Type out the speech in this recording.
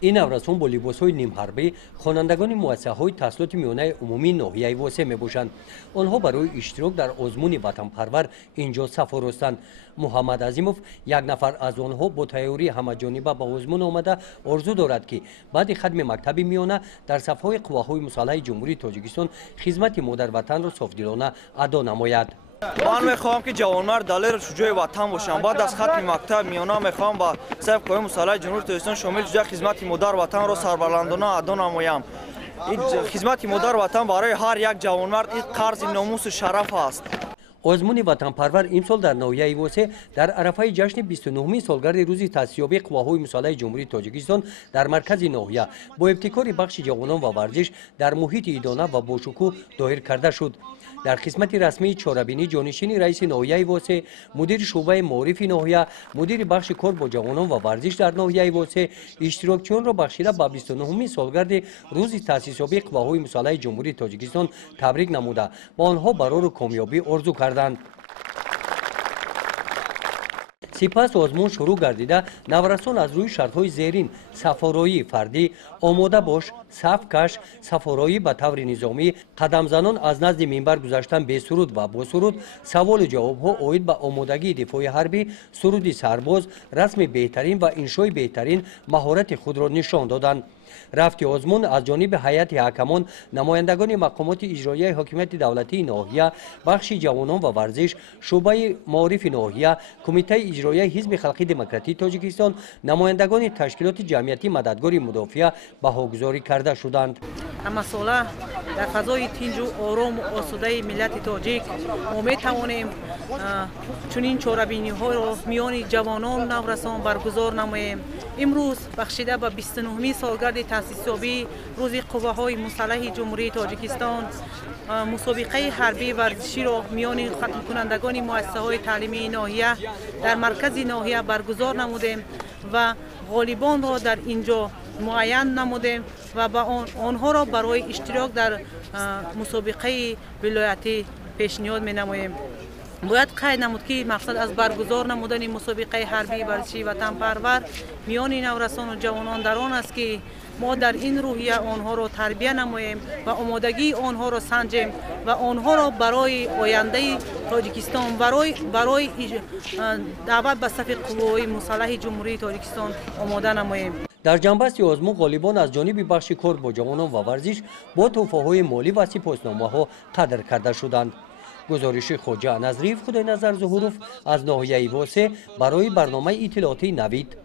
این نورسون با لباس‌های نیم حربی خوانندگان مؤسسه‌های تحصیلات میانه عمومی ناحیه واسه میباشند. آنها برای اشتراک در آزمون وطن پرور اینجا سفر هستند. محمد عظیموف یک نفر از آنها با تیاری همه‌جانبه به آزمون آمده آرزو دارد که بعد ختم مکتب میانه در صف‌های قواهای مسلح جمهوری تاجیکستان خدمت مادر وطن را صافدلانه ادا نماید. من میخوام که جوانمرد دلیر شجاع وطن باشم. بعد از ختم مکتب میانه میخوام با صف قوای مسلح جمهوری تاجیکستان شامل شده خدمت مادر وطن را سربلندانه ادا نمایم. این خدمت مادر وطن برای هر یک جوانمرد این قرض ناموس و شرف است. آزمون وطن پرور امسال در ناحیه واسه در عرفه جشن 29 سالگرد روز تأسیسیابی قواهای مسلح جمهوری تاجیکستان در مرکز ناحیه با ابتکار بخش جوانان و ورزش در محیط ایدانه و باشکوه دایر کرده شد. در خدمت رسمی چاره‌بینی جانشین رئیس ناحیه واسه، مدیر شعبه معارف ناحیه، مدیر بخش کار با جوانان و ورزش در ناحیه واسه اشتراکچیان را بخشیده به 29 سالگرد روز تأسیسیابی قواهای مسلح جمهوری تاجیکستان تبریک نموده با آنها برای کامیابی آرزو کردند. سپس آزمون شروع گردیده نورسان از روی شرط‌های زیرین سفارایی فردی، آماده باش، صف کش، سفارایی به طور نظامی، قدم زنان از نزد منبر گذشتن به سرود و با سرود، سوال و جواب‌ها عاید به آمادگی دفاع حربی، سرود سرباز، رسم بهترین و انشای بهترین مهارت خود را نشان دادند. رفت آزمون از جانب هیئت حکمان، نمایندگان مقامات اجرایی حکومت دولتی ناحیه، بخش جوانان و ورزش، شعبه معارف ناحیه، کمیته اجرایی حزب خلقی دموکراتیک تاجیکستان، نمایندگان تشکیلات جمعیتی مددگار مدافع بهاگذاری کرده شدند. اما ساله در فضای تنج و آرام و آسوده ملت تاجیک ما میتوانیم چنین چاره‌بینی‌ها را میان جوانان نورسان برگزار نماییم. امروز بخشیده به 29 سالگرد تأسیسیابی روز قواهای مسلح جمهوری تاجیکستان مسابقه حربی ورزشی را میان ختم کنندگان مؤسسه‌های تعلیمی ناحیه در مرکز ناحیه برگزار نمودیم و غالبان را در اینجا معین نمودیم و با آنها را برای اشتراک در مسابقه ولایتی پیشنهاد می نماییم. باید قید نمود که مقصد از برگزار نمودن مسابقه حربی ورزشی وطن پرور میان نورسان و جوانان در آن است که ما در این روحیه آنها را تربیت نماییم و آمادگی آنها را سنجیم و آنها را برای آینده تاجیکستان برای دعوت به صف قوای مسلح جمهوری تاجیکستان آماده نماییم. در جنبست آزمون غالبان از جانب بخش کار با جوانان و ورزش با تحفه‌های مالی و سپاسنامه‌ها قدر کرده شدند. گزارش خواجه نظریف خدای نظر ظهوروف از ناحیه واسه برای برنامه اطلاعاتی نوید.